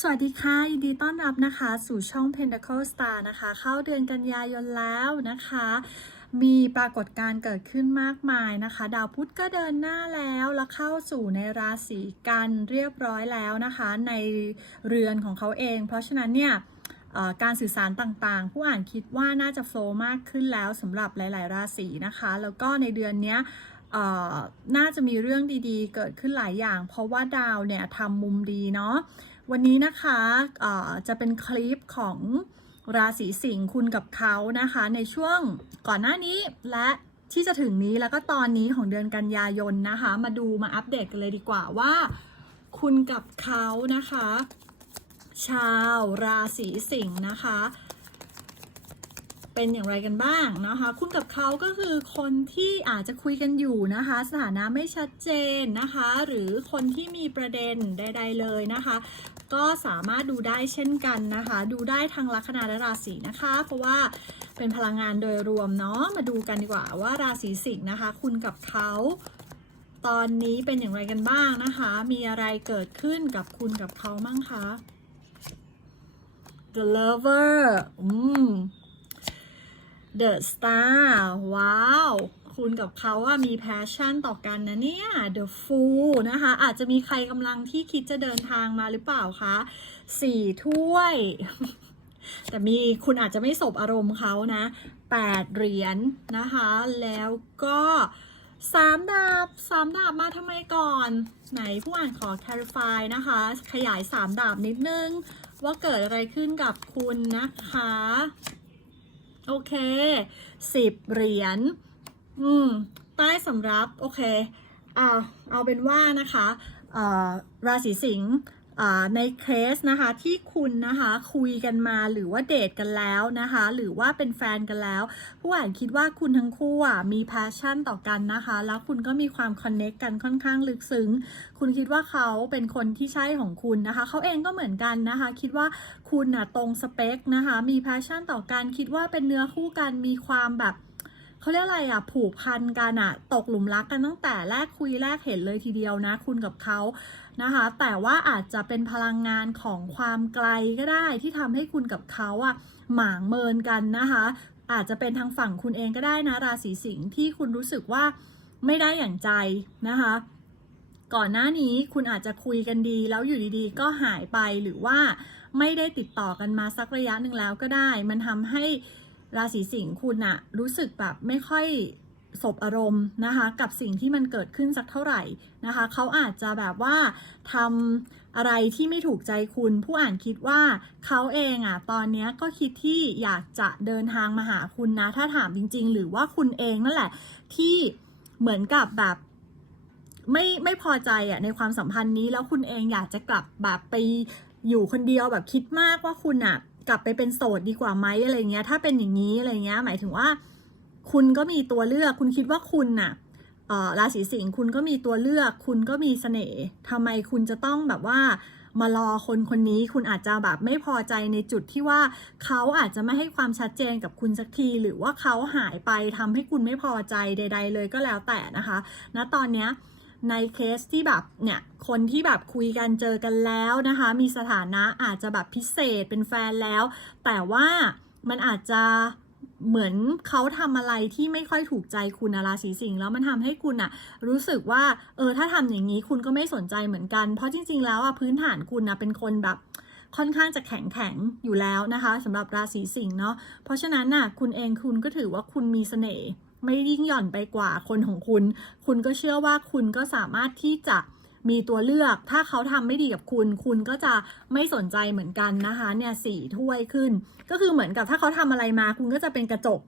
สวัสดีค่ะ ยินดีต้อนรับนะคะ สู่ช่อง Pentacle Star นะคะ เข้าเดือนกันยายนแล้วนะคะ มีปรากฏการณ์เกิดขึ้นมากมายนะคะ ดาวพุธก็เดินหน้าแล้วแล้วเข้าสู่ในราศีกันเรียบร้อยแล้วนะคะ ในเรือนของเขาเอง เพราะฉะนั้นเนี่ยการสื่อสารต่างๆ ผู้อ่านคิดว่าน่าจะโฟล์มากขึ้นแล้วสำหรับหลาย ๆ ราศีนะคะ แล้วก็ในเดือนนี้น่าจะมีเรื่องดีๆ เกิดขึ้นหลายอย่าง เพราะว่าดาวเนี่ยทำมุมดีเนาะ วันนี้นะคะจะเป็นคลิปของราศีสิงห์คุณกับเขานะคะ ในช่วงก่อนหน้านี้และที่จะถึงนี้แล้วก็ตอนนี้ของเดือนกันยายนนะคะ มาดูมาอัปเดตกันเลยดีกว่าว่า คุณกับเขานะคะ ชาวราศีสิงห์นะคะ เป็นอย่างไรกันบ้างนะคะ คุณกับเขาก็คือคนที่อาจจะคุยกันอยู่นะคะ สถานะไม่ชัดเจนนะคะ หรือคนที่มีประเด็นใดๆเลยนะคะ ก็สามารถดูได้เช่นกันนะคะ ดูได้ทางลัคนาและราศีนะคะ เพราะว่าเป็นพลังงานโดยรวมเนาะมาดูกันดีกว่าว่าราศีสิงห์นะคะ คุณกับเขาตอนนี้เป็นอย่างไรกันบ้างนะคะ มีอะไรเกิดขึ้นกับคุณกับเขามั่งคะ The Lover อืม The Star ว้าว คุณกับเขาอะมี passion ต่อกันนะเนี่ย The Fool นะคะ อาจจะมีใครกำลังที่คิดจะเดินทางมาหรือเปล่าคะสี่ถ้วย แต่มีคุณอาจจะไม่สบอารมณ์เขานะแปดเหรียญนะคะ แล้วก็สามดาบสามดาบมาทำไมก่อน ไหนผู้อ่านขอ clarify นะคะ ขยายสามดาบนิดนึง ว่าเกิดอะไรขึ้นกับคุณนะคะ โอเคสิบเหรียญ อืม ใต้สำรับโอเคเอาเอาเป็นว่านะคะราศีสิงห์ในเคสนะคะที่คุณนะคะคุยกันมาหรือว่าเดทกันแล้วนะคะหรือว่าเป็นแฟนกันแล้ว ผู้อ่านคิดว่าคุณทั้งคู่อะมี passion ต่อกันนะคะ แล้วคุณก็มีความ connect กันค่อนข้างลึกซึ้ง คุณคิดว่าเขาเป็นคนที่ใช่ของคุณนะคะเขาเองก็เหมือนกันนะคะ คิดว่าคุณน่ะตรงสเปคนะคะมี passion ต่อกันคิดว่าเป็นเนื้อคู่กันมีความแบบ เขาเรียกอะไรอะผูกพันกันอะตกหลุมรักกันตั้งแต่แรกคุยแรกเห็นเลยทีเดียวนะ คุณกับเขานะคะ แต่ว่าอาจจะเป็นพลังงานของความไกลก็ได้ที่ทำให้คุณกับเขาอะหมางเมินกันนะคะ อาจจะเป็นทางฝั่งคุณเองก็ได้นะราศีสิงห์ที่คุณรู้สึกว่าไม่ได้อย่างใจนะคะก่อนหน้านี้คุณอาจจะคุยกันดี แล้วอยู่ดีๆ ก็หายไปหรือว่าไม่ได้ติดต่อกันมาสักระยะหนึ่งแล้วก็ได้ มันทำให้ ราศีสิงห์คุณอะรู้สึกแบบไม่ค่อยสบอารมณ์นะคะกับสิ่งที่มันเกิดขึ้นสักเท่าไหร่นะคะเขาอาจจะแบบว่าทำอะไรที่ไม่ถูกใจคุณ ผู้อ่านคิดว่าเขาเองอะตอนนี้ก็คิดที่อยากจะเดินทางมาหาคุณนะ ถ้าถามจริง ๆ หรือว่าคุณเองนั่นแหละ ที่เหมือนกับแบบไม่ไม่พอใจอะในความสัมพันธ์นี้แล้วคุณเองอยากจะกลับแบบไปอยู่คนเดียวแบบคิดมากว่าคุณอะ กลับไปเป็นโสดดีกว่าไหมอะไรเงี้ย ถ้าเป็นอย่างนี้อะไรเงี้ย หมายถึงว่า คุณก็มีตัวเลือก คุณคิดว่าคุณน่ะราศีสิงห์คุณก็มีตัวเลือก คุณก็มีเสน่ห์ทำไมคุณจะต้องแบบว่ามารอคนคนนี้คุณอาจจะแบบไม่พอใจในจุดที่ว่าเขาอาจจะไม่ให้ความชัดเจนกับคุณสักที หรือว่าเขาหายไปทำให้คุณไม่พอใจใด ๆ เลยก็แล้วแต่นะคะณตอนเนี้ย ในเคสที่แบบเนี่ยคนที่แบบคุยกันเจอกันแล้วนะคะ มีสถานะอาจจะแบบพิเศษเป็นแฟนแล้ว แต่ว่ามันอาจจะเหมือนเขาทำอะไรที่ไม่ค่อยถูกใจคุณนะราศีสิงห์แล้วมันทำให้คุณอะรู้สึกว่าเออถ้าทำอย่างนี้คุณก็ไม่สนใจเหมือนกัน เพราะจริง ๆ แล้วอะพื้นฐานคุณนะเป็นคนแบบค่อนข้างจะแข็งแข็งอยู่แล้วนะคะสำหรับราศีสิงห์เนาะเพราะฉะนั้นน่ะคุณเองคุณก็ถือว่าคุณมีเสน่ห์ ไม่ยิ่งหย่อนไปกว่าคนของคุณ คุณก็เชื่อว่าคุณก็สามารถที่จะมีตัวเลือก ถ้าเขาทำไม่ดีกับคุณ คุณก็จะไม่สนใจเหมือนกันนะคะเนี่ยสี่ถ้วยขึ้น ก็คือเหมือนกับถ้าเขาทำอะไรมา คุณก็จะเป็นกระจก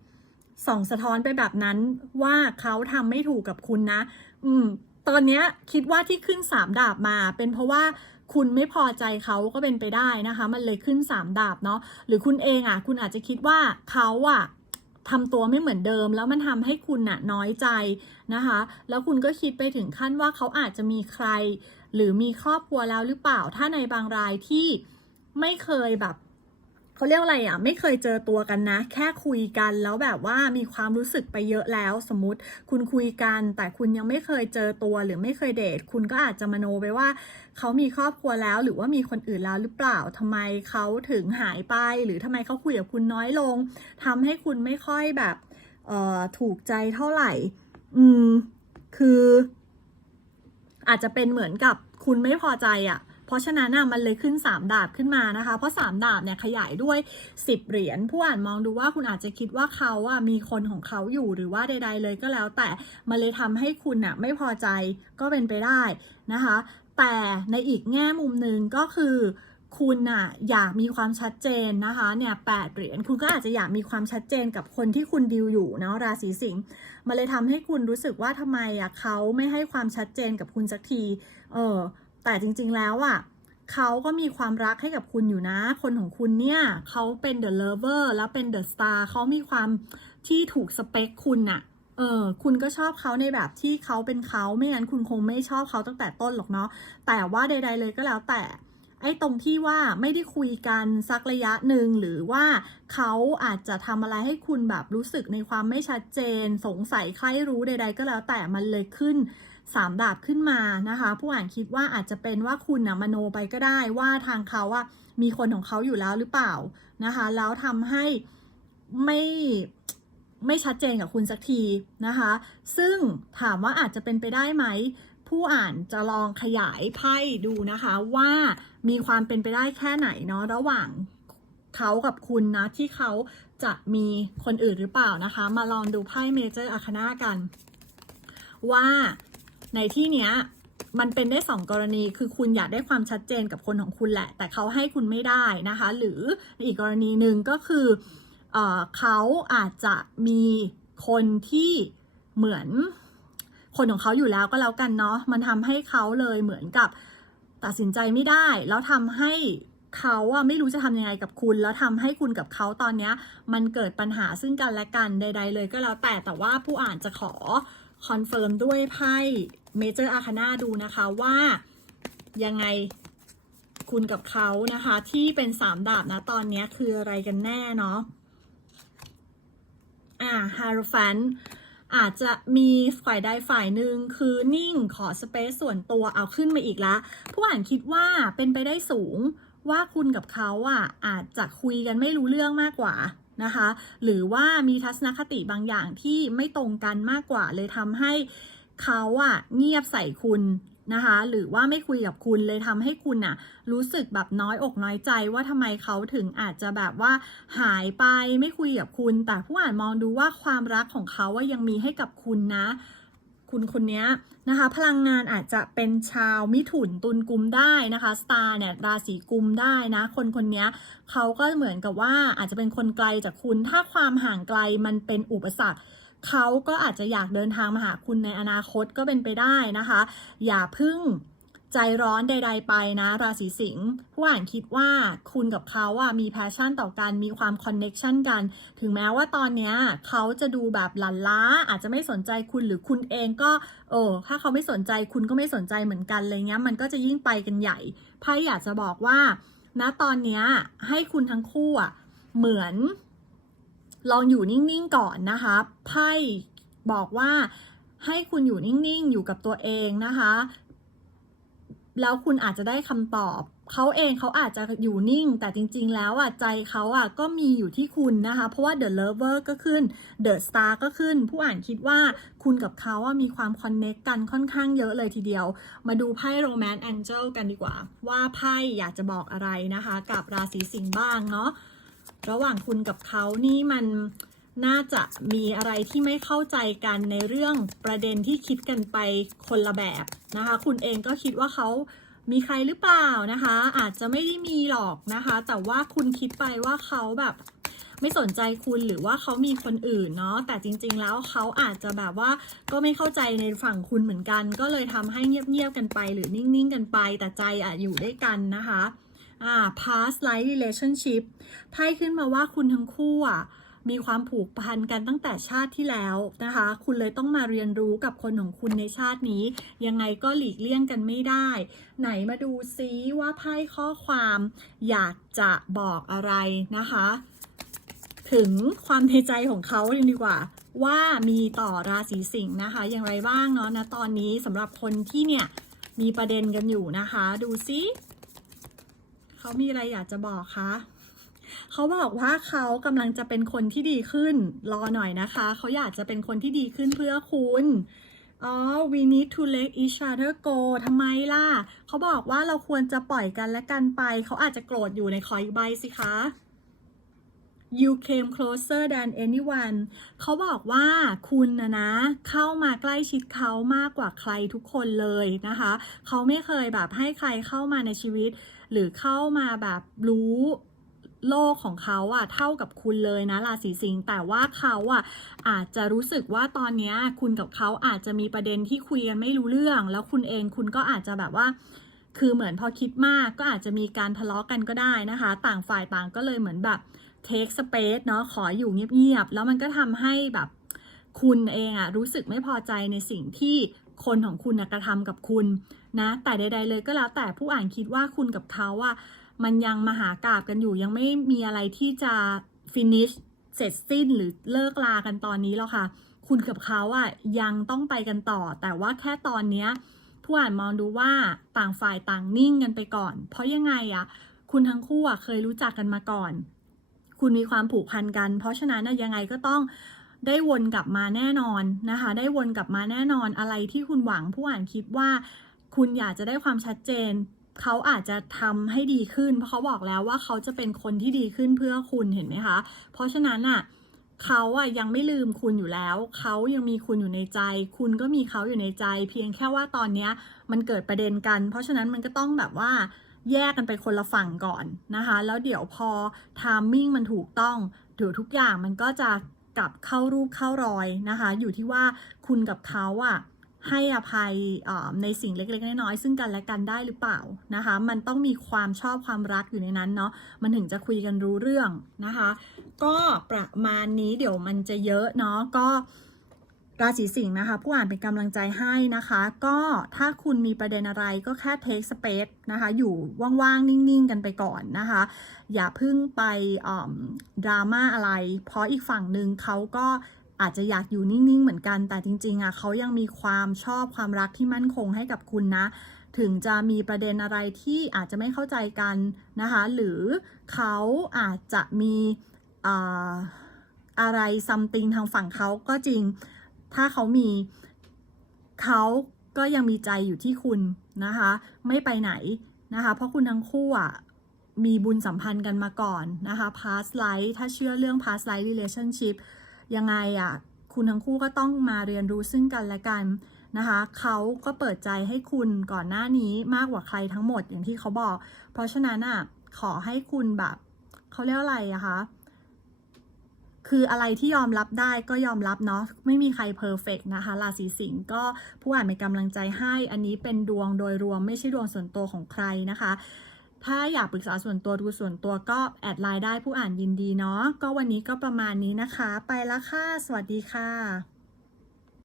ส่องสะท้อนไปแบบนั้นว่าเขาทำไม่ถูกกับคุณนะ อืม ตอนเนี้ยคิดว่าที่ขึ้นสามดาบมา เป็นเพราะว่าคุณไม่พอใจเขาก็เป็นไปได้นะคะ มันเลยขึ้นสามดาบเนาะ หรือคุณเองอะ คุณอาจจะคิดว่าเขาอะ ทำตัวไม่เหมือนเดิม แล้วมันทำให้คุณน่ะน้อยใจนะคะ แล้วคุณก็คิดไปถึงขั้นว่าเขาอาจจะมีใคร หรือมีครอบครัวแล้วหรือเปล่าถ้าในบางรายที่ไม่เคยแบบ เขาเรียกอะไรอะไม่เคยเจอตัวกันนะ แค่คุยกันแล้วแบบว่ามีความรู้สึกไปเยอะแล้วสมมติ คุณคุยกัน แต่คุณยังไม่เคยเจอตัวหรือไม่เคยเดท คุณก็อาจจะมโนไปว่า เขามีครอบครัวแล้วหรือว่ามีคนอื่นแล้วหรือเปล่าทำไมเขาถึงหายไป หรือทำไมเขาคุยกับคุณน้อยลงทำให้คุณไม่ค่อยแบบเอ่อถูกใจเท่าไหร่ อืม คือ อาจจะเป็นเหมือนกับคุณไม่พอใจอะ่ะ เพราะฉะนั้นน่ะมันเลยขึ้น 3 ดาบขึ้นมานะคะ เพราะ 3 ดาบเนี่ยขยายด้วย 10 เหรียญผู้อ่านมองดูว่าคุณอาจจะคิดว่าเขาอะมีคนของเขาอยู่หรือว่าใด ๆ เลยก็แล้ว แต่มันเลยทำให้คุณอะไม่พอใจก็เป็นไปได้นะคะ แต่ในอีกแง่มุมหนึ่งก็คือคุณอะอยากมีความชัดเจนนะคะเนี่ยแปดเหรียญคุณก็อาจจะอยากมีความชัดเจนกับคนที่คุณดิวอยู่เนาะราศีสิงห์มันเลยทำให้คุณรู้สึกว่าทำไมอะเขาไม่ให้ความชัดเจนกับคุณสักที เออ แต่จริงๆแล้วอะเขาก็มีความรักให้กับคุณอยู่นะ คนของคุณเนี่ยเขาเป็น the lover แล้วเป็น the star เขามีความที่ถูกสเปคคุณน่ะเออคุณก็ชอบเขาในแบบที่เขาเป็นเขาไม่งั้นคุณคงไม่ชอบเขาตั้งแต่ต้นหรอกเนาะแต่ว่าใด ๆ เลยก็แล้วแต่ ไอ้ตรงที่ว่าไม่ได้คุยกันสักระยะหนึ่งหรือว่าเขาอาจจะทำอะไรให้คุณแบบรู้สึกในความไม่ชัดเจน สงสัยใครรู้ใด ๆ ก็แล้วแต่มันเลยขึ้น สามดาบขึ้นมานะคะ ผู้อ่านคิดว่าอาจจะเป็นว่าคุณนะมโนไปก็ได้ว่าทางเขาอะมีคนของเขาอยู่แล้วหรือเปล่านะคะ แล้วทำให้ไม่ไม่ชัดเจนกับคุณสักทีนะคะ ซึ่งถามว่าอาจจะเป็นไปได้ไหม ผู้อ่านจะลองขยายไพ่ดูนะคะว่ามีความเป็นไปได้แค่ไหนเนาะระหว่างเขากับคุณนะ ที่เขาจะมีคนอื่นหรือเปล่านะคะ มาลองดูไพ่เมเจอร์อาคานากัน ว่า ในที่เนี้ยมันเป็นได้สองกรณีคือคุณอยากได้ความชัดเจนกับคนของคุณแหละ แต่เขาให้คุณไม่ได้นะคะ หรืออีกกรณีหนึ่งก็คือเอเขาอาจจะมีคนที่เหมือนคนของเขาอยู่แล้วก็แล้วกันเนาะมันทำให้เขาเลยเหมือนกับตัดสินใจไม่ได้ แล้วทำให้เขาอะไม่รู้จะทำยังไงกับคุณ แล้วทำให้คุณกับเขาตอนเนี้ยมันเกิดปัญหาซึ่งกันและกันใด ๆ เลยก็แล้วแต่แต่ว่าผู้อ่านจะขอ คอนเฟิร์มด้วยไพ่เมเจอร์อาคานาดูนะคะว่ายังไงคุณกับเขานะคะ ที่เป็นสามดาบนะตอนนี้คืออะไรกันแน่เนาะอ่าฮาร์ฟันอาจจะมีฝ่ายใดฝ่ายหนึ่งคือนิ่งขอสเปซส่วนตัวเอาขึ้นมาอีกละผู้อ่านคิดว่าเป็นไปได้สูงว่าคุณกับเขาอะอาจจะคุยกันไม่รู้เรื่องมากกว่า นะคะ หรือว่ามีทัศนคติบางอย่างที่ไม่ตรงกันมากกว่าเลยทำให้เขาอะเงียบใส่คุณนะคะหรือว่าไม่คุยกับคุณเลยทำให้คุณอะรู้สึกแบบน้อยอกน้อยใจว่าทำไมเขาถึงอาจจะแบบว่าหายไปไม่คุยกับคุณ แต่ผู้อ่านมองดูว่าความรักของเขาว่ายังมีให้กับคุณนะ คุณคนนี้นะคะ พลังงานอาจจะเป็นชาวมิถุนตุลกุมได้นะคะสตาร์เนี่ยราศีกุมได้นะ คนคนนี้เขาก็เหมือนกับว่าอาจจะเป็นคนไกลจากคุณ ถ้าความห่างไกลมันเป็นอุปสรรคเขาก็อาจจะอยากเดินทางมาหาคุณในอนาคตก็เป็นไปได้นะคะ อย่าพึ่ง ใจร้อนใด ๆ ไปนะ ราศีสิงห์ผู้อ่านคิดว่าคุณกับเขาอะมีแพชชั่นต่อกันมีความคอนเน็กชันกัน ถึงแม้ว่าตอนเนี้ยเขาจะดูแบบหลันล้า อาจจะไม่สนใจคุณหรือคุณเองก็เออถ้าเขาไม่สนใจคุณก็ไม่สนใจเหมือนกันเลยเงี้ยมันก็จะยิ่งไปกันใหญ่ไพ่อยากจะบอกว่าณตอนเนี้ยให้คุณทั้งคู่อะเหมือน ลองอยู่นิ่งๆก่อนนะคะไพ่บอกว่าให้คุณอยู่นิ่งๆ อยู่กับตัวเองนะคะ แล้วคุณอาจจะได้คำตอบ เขาเองเขาอาจจะอยู่นิ่ง แต่จริง ๆ แล้วอะใจเขาอะก็มีอยู่ที่คุณนะคะ เพราะว่า The Lover ก็ขึ้น The Star ก็ขึ้น ผู้อ่านคิดว่าคุณกับเขาอะมีความคอนเน็กกันค่อนข้างเยอะเลยทีเดียว มาดูไพ่ Romance Angel กันดีกว่า ว่าไพ่อยากจะบอกอะไรนะคะ กับราศีสิงห์บ้างเนาะระหว่างคุณกับเขานี่มัน น่าจะมีอะไรที่ไม่เข้าใจกันในเรื่องประเด็นที่คิดกันไปคนละแบบนะคะ คุณเองก็คิดว่าเขามีใครหรือเปล่านะคะ อาจจะไม่ได้มีหรอกนะคะ แต่ว่าคุณคิดไปว่าเขาแบบไม่สนใจคุณหรือว่าเขามีคนอื่นเนาะแต่จริง ๆ แล้วเขาอาจจะแบบว่าก็ไม่เข้าใจในฝั่งคุณเหมือนกัน ก็เลยทำให้เงียบๆกันไป หรือนิ่งๆ กันไป แต่ใจอะอยู่ด้วยกันนะคะอ่า past life relationship ไพ่ขึ้นมาว่าคุณทั้งคู่อะ มีความผูกพันกันตั้งแต่ชาติที่แล้วนะคะ คุณเลยต้องมาเรียนรู้กับคนของคุณในชาตินี้ ยังไงก็หลีกเลี่ยงกันไม่ได้ ไหนมาดูซิว่าไพ่ข้อความอยากจะบอกอะไรนะคะ ถึงความในใจของเขาดีกว่า ว่ามีต่อราศีสิงห์นะคะ อย่างไรบ้างเนาะนะตอนนี้สำหรับคนที่เนี่ยมีประเด็นกันอยู่นะคะ ดูซิเขามีอะไรอยากจะบอกคะ เขาบอกว่าเขากำลังจะเป็นคนที่ดีขึ้น รอหน่อยนะคะ เขาอยากจะเป็นคนที่ดีขึ้นเพื่อคุณอ๋อ we need to let each other go ทำไมล่ะ เขาบอกว่าเราควรจะปล่อยกันและกันไป เขาอาจจะโกรธอยู่ในขออีกใบสิคะ you came closer than anyone เขาบอกว่าคุณนะนะ เข้ามาใกล้ชิดเขามากกว่าใครทุกคนเลยนะคะ เขาไม่เคยแบบให้ใครเข้ามาในชีวิต หรือเข้ามาแบบรู้ โลกของเขาอะเท่ากับคุณเลยนะราศีสิงห์แต่ว่าเขาอะอาจจะรู้สึกว่าตอนนี้คุณกับเขาอาจจะมีประเด็นที่คุยกันไม่รู้เรื่อง แล้วคุณเองคุณก็อาจจะแบบว่า คือเหมือนพอคิดมากก็อาจจะมีการทะเลาะกันก็ได้นะคะ ต่างฝ่ายต่างก็เลยเหมือนแบบ take space เนาะขออยู่เงียบๆแล้วมันก็ทำให้แบบคุณเองอะรู้สึกไม่พอใจในสิ่งที่คนของคุณกระทำกับคุณนะแต่ใด ๆ เลยก็แล้วแต่ผู้อ่านคิดว่าคุณกับเขาอะ มันยังมหากราบกันอยู่ ยังไม่มีอะไรที่จะ finish เสร็จสิ้นหรือเลิกลากันตอนนี้แล้วค่ะ คุณกับเขาอะยังต้องไปกันต่อ แต่ว่าแค่ตอนเนี้ยผู้อ่านมองดูว่าต่างฝ่ายต่างนิ่งกันไปก่อน เพราะยังไงอะคุณทั้งคู่อะเคยรู้จักกันมาก่อน คุณมีความผูกพันกัน เพราะฉะนั้นยังไงก็ต้องได้วนกลับมาแน่นอนนะคะ ได้วนกลับมาแน่นอนอะไรที่คุณหวังผู้อ่านคิดว่า คุณอยากจะได้ความชัดเจน เขาอาจจะทำให้ดีขึ้น เพราะเขาบอกแล้วว่าเขาจะเป็นคนที่ดีขึ้นเพื่อคุณเห็นไหมคะ เพราะฉะนั้นอะเขาอะยังไม่ลืมคุณอยู่แล้ว เขายังมีคุณอยู่ในใจ คุณก็มีเขาอยู่ในใจ เพียงแค่ว่าตอนเนี้ยมันเกิดประเด็นกัน เพราะฉะนั้นมันก็ต้องแบบว่าแยกกันไปคนละฝั่งก่อนนะคะ แล้วเดี๋ยวพอทามมิ่งมันถูกต้องเดี๋ยวทุกอย่างมันก็จะกลับเข้ารูปเข้ารอยนะคะ อยู่ที่ว่าคุณกับเขาอะ ให้อภัยในสิ่งเล็ก ๆ น้อยๆซึ่งกันและกันได้หรือเปล่านะคะ มันต้องมีความชอบความรักอยู่ในนั้นเนาะมันถึงจะคุยกันรู้เรื่องนะคะ ก็ประมาณนี้เดี๋ยวมันจะเยอะเนาะก็ราศีสิงห์นะคะ ผู้อ่านเป็นกำลังใจให้นะคะ ก็ถ้าคุณมีประเด็นอะไรก็แค่ take space นะคะ อยู่ว่างๆ นิ่งๆ กันไปก่อนนะคะ อย่าเพึ่งไปดราม่าอะไร เพราะอีกฝั่งหนึ่งเขาก็ อาจจะอยากอยู่นิ่งๆ เหมือนกัน แต่จริงๆอะเขายังมีความชอบความรักที่มั่นคงให้กับคุณนะ ถึงจะมีประเด็นอะไรที่อาจจะไม่เข้าใจกันนะคะ หรือเขาอาจจะมีอ่าอะไรซัมติงทางฝั่งเขาก็จริง ถ้าเขามีเขาก็ยังมีใจอยู่ที่คุณนะคะ ไม่ไปไหนนะคะ เพราะคุณทั้งคู่อะมีบุญสัมพันธ์กันมาก่อนนะคะ past life ถ้าเชื่อเรื่อง past life relationship ยังไงอะคุณทั้งคู่ก็ต้องมาเรียนรู้ซึ่งกันและกันนะคะเขาก็เปิดใจให้คุณก่อนหน้านี้มากกว่าใครทั้งหมดอย่างที่เขาบอก เพราะฉะนั้นอะขอให้คุณแบบเขาเรียกอะไรอะคะคืออะไรที่ยอมรับได้ก็ยอมรับเนาะไม่มีใครเพอร์เฟกนะคะราศีสิงห์ก็ผู้อ่านเป็นกำลังใจให้ อันนี้เป็นดวงโดยรวมไม่ใช่ดวงส่วนตัวของใครนะคะ ถ้าอยากปรึกษาส่วนตัวดูส่วนตัวก็แอดไลน์ได้ผู้อ่านยินดีเนาะก็วันนี้ก็ประมาณนี้นะคะ ไปละค่ะ สวัสดีค่ะ